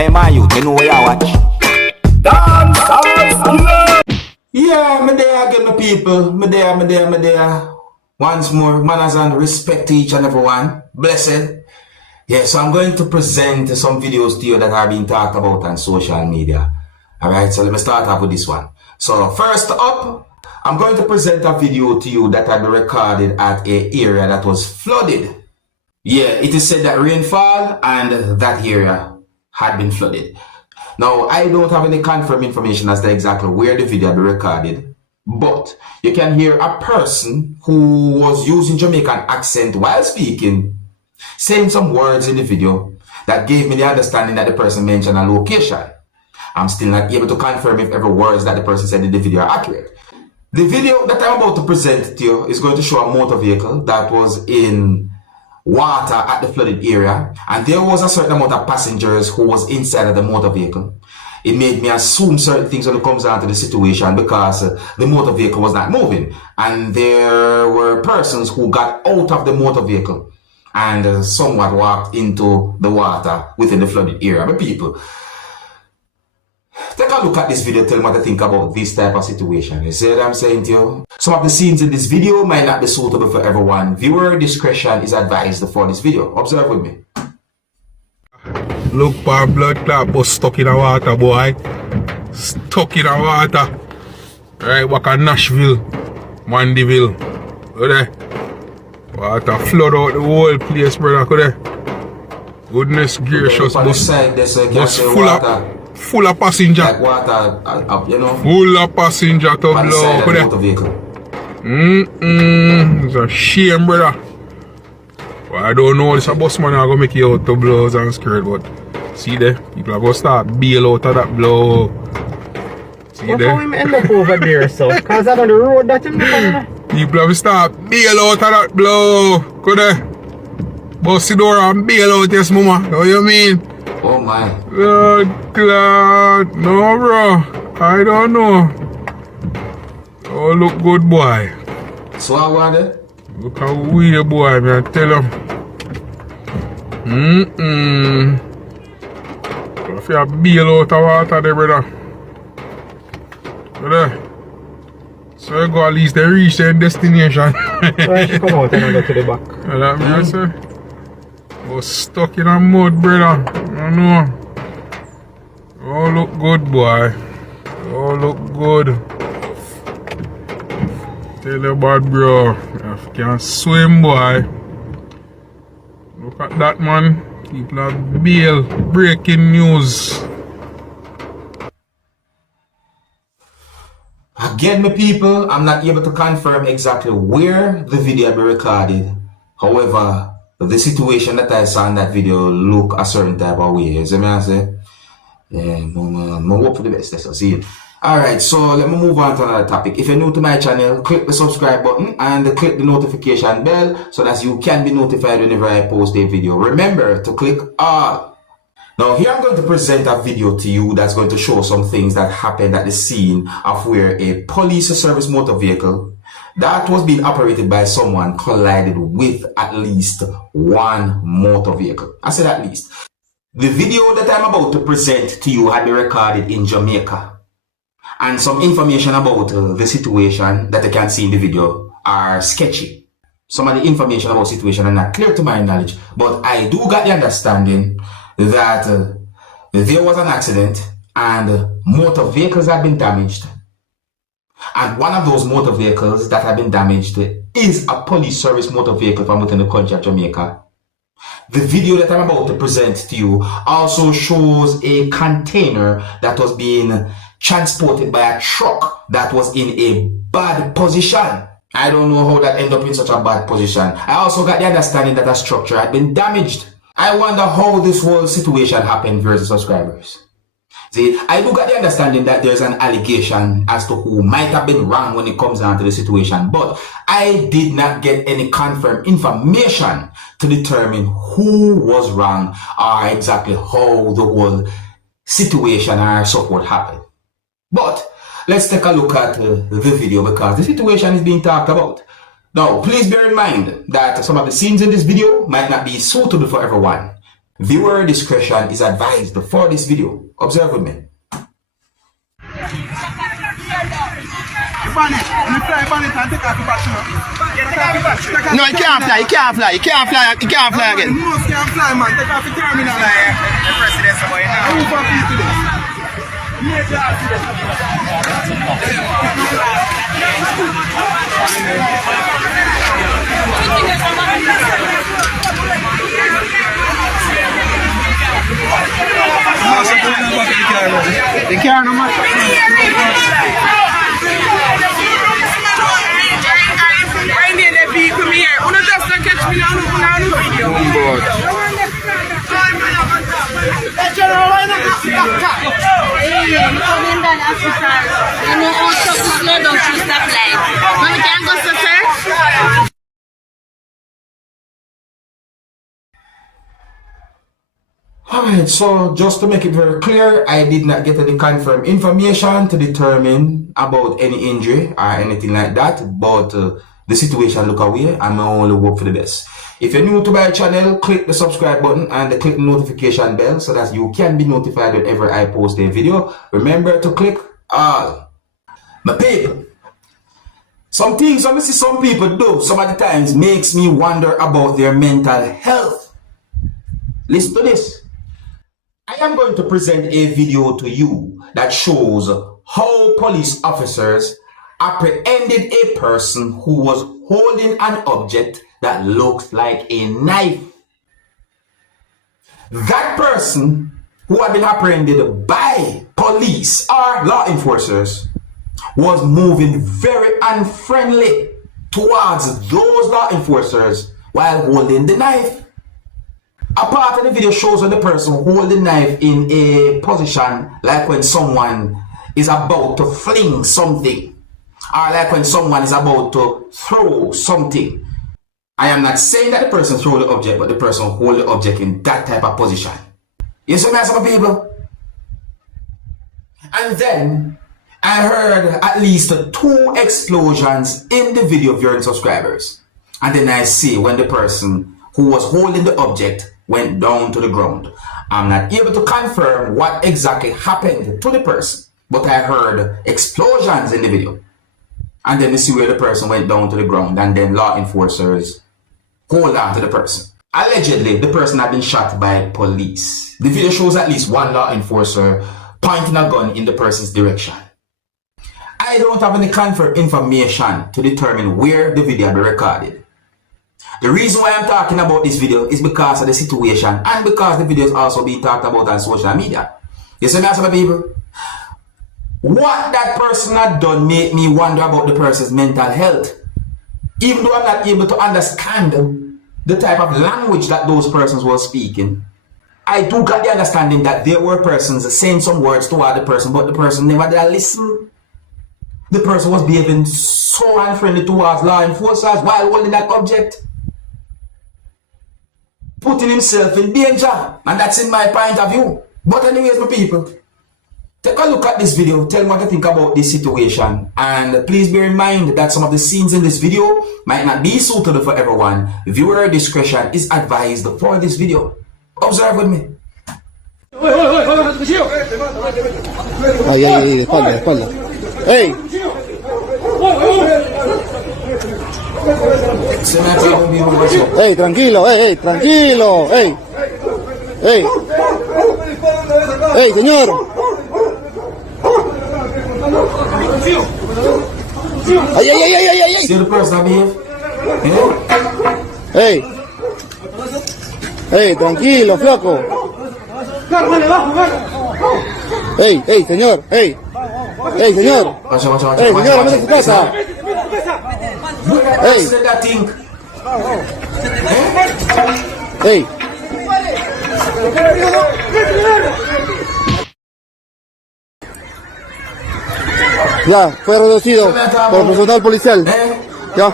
Hey man, you know where you watch? Dancehall. Yeah, me there again, my people. Me there. Once more, manners and respect to each and everyone. Blessed. Yeah, so I'm going to present some videos to you that are being talked about on social media. Alright, so let me start off with this one. So first up, I'm going to present a video to you that had been recorded at an area that was flooded. Yeah, it is said that rainfall and that area had been flooded. Now, I don't have any confirmed information as to exactly where the video had been recorded, but you can hear a person who was using Jamaican accent while speaking, saying some words in the video that gave me the understanding that the person mentioned a location. I'm still not able to confirm if every words that the person said in the video are accurate. The video that I'm about to present to you is going to show a motor vehicle that was in water at the flooded area, and there was a certain amount of passengers who was inside of the motor vehicle. It made me assume certain things when it comes down to the situation because the motor vehicle was not moving, and there were persons who got out of the motor vehicle and somewhat walked into the water within the flooded area. But people, take a look at this video, tell me what to think about this type of situation. You see what I'm saying to you? Some of the scenes in this video might not be suitable for everyone. Viewer discretion is advised for this video. Observe with me. Look for blood clot bus stuck in the water, boy. Stuck in the water. Right, back at Nashville, Mandeville. Go there. Water flood out the whole place, brother. Go there. Goodness gracious, bus full of passenger. Like water, you know. Full of passenger to blow. Go there. It's a shame, brother. Well, I don't know, this a bus man are gonna make you out to blows and skirt, but see there, people are gonna start bail out of that blow. See what there? How him end up over there, so? Cause I'm on the road that him people have start bail out of that blow. Go there. Bust the door and bail out, yes, mama. What you mean? Oh my. Lord God. No, bro. I don't know. Oh, look good, boy. So I want it? Look how weird, boy, man. Tell him. If you have bail out of water there, brother. Brother. So you go at least they reach their destination. So I should come out and go to the back. You know what I say? Was stuck in a mud, brother. I know. Oh, look good, boy. Oh, look good. Tell you about, bro. If you can swim, boy. Look at that, man. People have bail. Breaking news. Again, my people, I'm not able to confirm exactly where the video had been recorded. However, the situation that I saw in that video look a certain type of way. You see me I say? Yeah, I'm hope for the best. Let's see it. Alright, so let me move on to another topic. If you're new to my channel, click the subscribe button and click the notification bell so that you can be notified whenever I post a video. Remember to click all. Now here I'm going to present a video to you that's going to show some things that happened at the scene of where a police service motor vehicle that was being operated by someone collided with at least one motor vehicle. I said at least. The video that I'm about to present to you had been recorded in Jamaica. And some information about the situation that you can see in the video are sketchy. Some of the information about the situation are not clear to my knowledge, but I do get the understanding that there was an accident and motor vehicles had been damaged. And one of those motor vehicles that have been damaged is a police service motor vehicle from within the country of Jamaica. The video that I'm about to present to you also shows a container that was being transported by a truck that was in a bad position. I don't know how that ended up in such a bad position. I also got the understanding that a structure had been damaged. I wonder how this whole situation happened versus subscribers. See, I do got the understanding that there's an allegation as to who might have been wrong when it comes down to the situation, but I did not get any confirmed information to determine who was wrong or exactly how the whole situation or so forth happened. But let's take a look at the video because the situation is being talked about. Now, please bear in mind that some of the scenes in this video might not be suitable for everyone. Viewer discretion is advised for this video. Observe with me. No, he can't fly, he can't fly, he can't fly, he can't fly again. You must can't fly, man. Take off the terminal. The president somewhere now. Who for you today? They can't no matter. Alright, so just to make it very clear, I did not get any confirmed information to determine about any injury or anything like that, but the situation look away and I only hope for the best. If you're new to my channel, click the subscribe button and click the notification bell so that you can be notified whenever I post a video. Remember to click all. My people, some things I see some people do some of the times makes me wonder about their mental health. Listen to this. I am going to present a video to you that shows how police officers apprehended a person who was holding an object that looks like a knife. That person who had been apprehended by police or law enforcers was moving very unfriendly towards those law enforcers while holding the knife. A part of the video shows when the person holding the knife in a position like when someone is about to fling something, or like when someone is about to throw something. I am not saying that the person throw the object, but the person hold the object in that type of position. You see me, some people? And then I heard at least 2 explosions in the video, viewing subscribers. And then I see when the person who was holding the object went down to the ground. I'm not able to confirm what exactly happened to the person, but I heard explosions in the video. And then we see where the person went down to the ground, and then law enforcers hold on to the person. Allegedly, the person had been shot by police. The video shows at least 1 law enforcer pointing a gun in the person's direction. I don't have any confirmed information to determine where the video had been recorded. The reason why I'm talking about this video is because of the situation and because the video is also being talked about on social media. You see me, some people? What that person had done made me wonder about the person's mental health. Even though I'm not able to understand the type of language that those persons were speaking, I do got the understanding that there were persons saying some words toward the person, but the person never did listen. The person was behaving so unfriendly towards law enforcers while holding that object, putting himself in danger, and that's in my point of view. But anyways, my people, take a look at this video, tell me what you think about this situation, and please bear in mind that some of the scenes in this video might not be suitable for everyone. Viewer discretion is advised for this video. Observe with me. Ay, espalda, espalda. ¡Ey! ¡Ey, tranquilo, tranquilo! ¡Ey! ¡Ey! ¡Ey, señor! ¡Ay, ay, ay, ay, ay, ay! See the person behave? ¡Ey! ¡Ey, tranquilo, flaco! ¡Ey, ey, señor! ¡Ey! ¡Ey, señor! Watch out, watch out, ¡Ey, watch señor, out, vete a su watch out. casa! Hey, said that thing. ¡Ey! Ya, fue reducido por personal policial. Ya.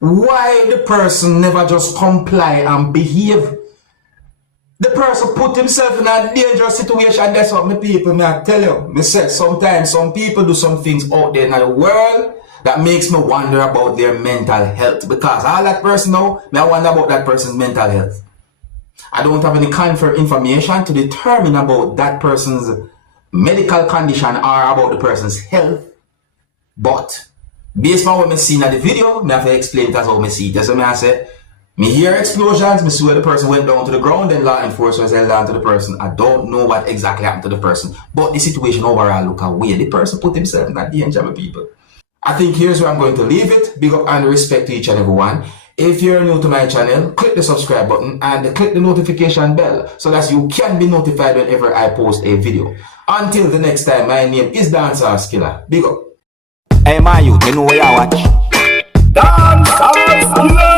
Why the person never just comply and behave? The person put himself in a dangerous situation. That's what my people, may I tell you. Me say sometimes some people do some things out there in the world that makes me wonder about their mental health. Because all that person know, me I wonder about that person's mental health. I don't have any confirmed information to determine about that person's medical condition or about the person's health. But based on what I see in the video, I have to explain it as how I see it. As I say, me hear explosions, me see where the person went down to the ground, then law enforcement held on to the person. I don't know what exactly happened to the person. But the situation overall look away. The person put himself in that danger, my people. I think here's where I'm going to leave it. Big up and respect to each and every one. If you're new to my channel, click the subscribe button and click the notification bell so that you can be notified whenever I post a video. Until the next time, my name is Dancehall Skilla. Big up. Hey, my youth, you know where you watch. Dancehall Skilla.